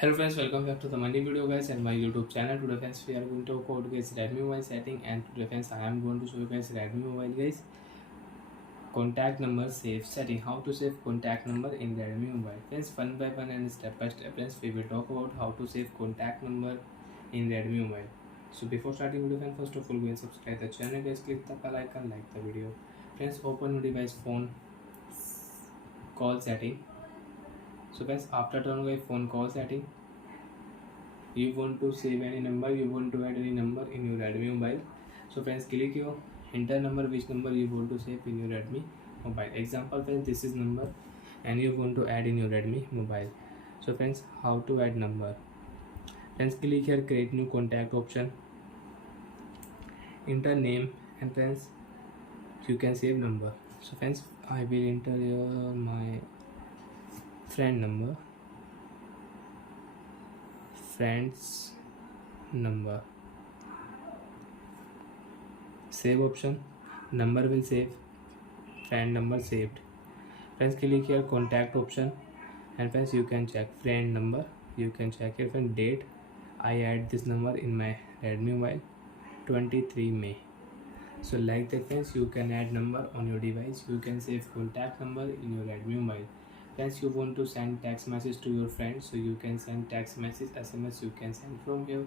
Hello friends, welcome back to the Money video guys and my YouTube channel. Today friends we are going to talk about guys Redmi mobile setting, and today friends I am going to show you guys Redmi mobile guys contact number save setting. How to save contact number in Redmi mobile. Friends, one by one and step by step friends we will talk about how to save contact number in Redmi mobile. So before starting video friends, first of all go and subscribe the channel guys, click the bell icon, like the video. Friends, open your device phone call setting. So friends, after turn away phone call setting, you want to save any number, you want to add any number in your Redmi mobile. So friends, click your enter number, which number you want to save in your Redmi mobile. Example friends, this is number and you want to add in your Redmi mobile. So friends, how to add number? Friends, click here create new contact option, enter name, and friends you can save number. So friends, I will enter my friend number, friends number, save option, number will save, friend number saved. Friends, click here contact option, and friends you can check friend number, you can check here friend date. I add this number in my Redmi mobile 23 May. So like that friends, you can add number on your device, you can save contact number in your Redmi mobile. Friends, you want to send text message to your friends, so you can send text message, SMS you can send from here.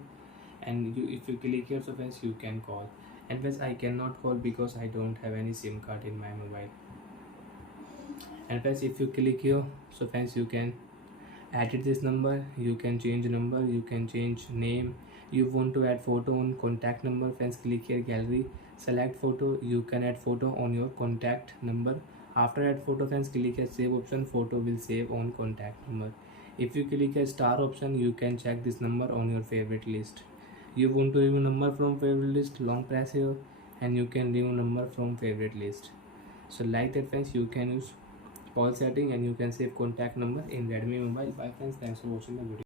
And you, if you click here, so friends you can call. And friends, I cannot call because I don't have any SIM card in my mobile. And friends, if you click here, so friends you can edit this number, you can change number, you can change name. You want to add photo on contact number, friends click here gallery, select photo, you can add photo on your contact number. After add photo friends, click here save option, photo will save on contact number. If you click here star option, you can check this number on your favorite list. You want to remove number from favorite list, long press here and you can remove number from favorite list. So like that friends, you can use call setting and you can save contact number in Redmi mobile. Bye friends, thanks for watching the video.